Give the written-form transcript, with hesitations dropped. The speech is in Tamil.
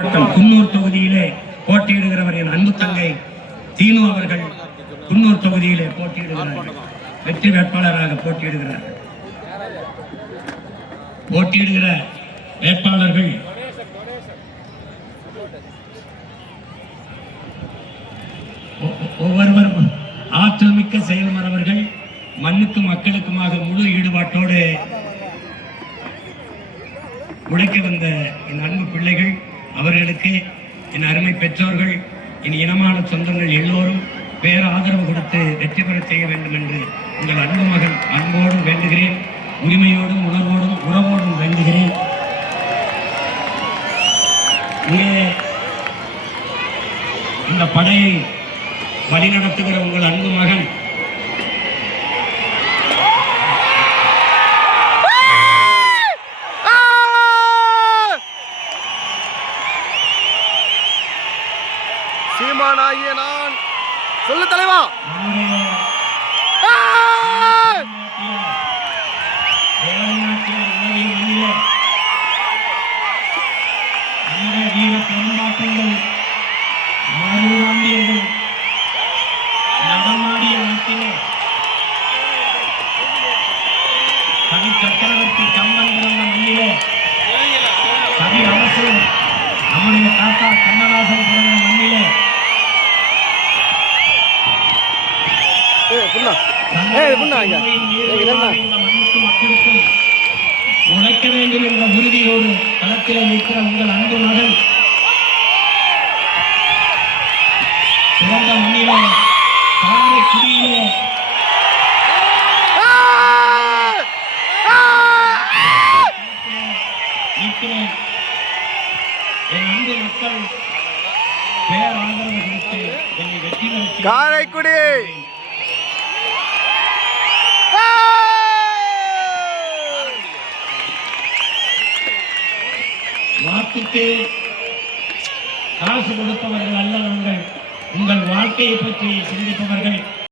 குன்னூர் தொகுதியிலே போட்டியிடுகிறவர் என் அன்பு தங்கை தீனு அவர்கள் குன்னூர் தொகுதியிலே போட்டியிடுகிறார்கள். வெற்றி வேட்பாளராக போட்டியிடுகிறார். போட்டியிடுகிற வேட்பாளர்கள் ஒவ்வொருவரும் ஆற்றல் மிக்க செயல்மறவர்கள், மண்ணுக்கும் மக்களுக்குமாக முழு ஈடுபாட்டோடு உழைக்க வந்த என் அன்பு பிள்ளைகள், அவர்களுக்கு என் அருமை பெற்றோர்கள், என் இனமான சொந்தங்கள் எல்லோரும் பேர ஆதரவு கொடுத்து வெற்றி பெற செய்ய வேண்டும் என்று உங்கள் அன்பு மகன் அன்போடும் வேண்டுகிறேன். உரிமையோடும் உறவோடும் வேண்டுகிறேன். இங்கே இந்த படையை வழிநடத்துகிற உங்கள் அன்பு மகன் சீமானாகிய நான் சொல்லு தலைவா. வீர பெரும்பாட்டங்கள் மாறுவாண்டியர்கள் நடமாடிய நாட்டிலே கவி சக்கரவர்த்தி கம்பன் பிறந்த மண்ணிலே கவி அரசு நம்முடைய தாத்தா கண்ணதாசன் பிறந்த மண்ணிலே மண்ணுக்கும் மக்களுக்கும் உழைக்க வேண்டும் என்ற உறுதியோடு களத்திலே நிற்கிற உங்கள் அன்பு மகன் பிறந்த மண்ணிலே காரைக்குடியிலே நிற்கிறேன். என் அன்பு மக்கள் பேராதரவு கொடுத்து என்னை வெற்றி பெற காரைக்குடி வாக்குக்கு காசு கொடுப்பவர்கள் அல்ல நாங்கள். உங்கள் வாழ்க்கையை பற்றி சிந்திப்பவர்கள்,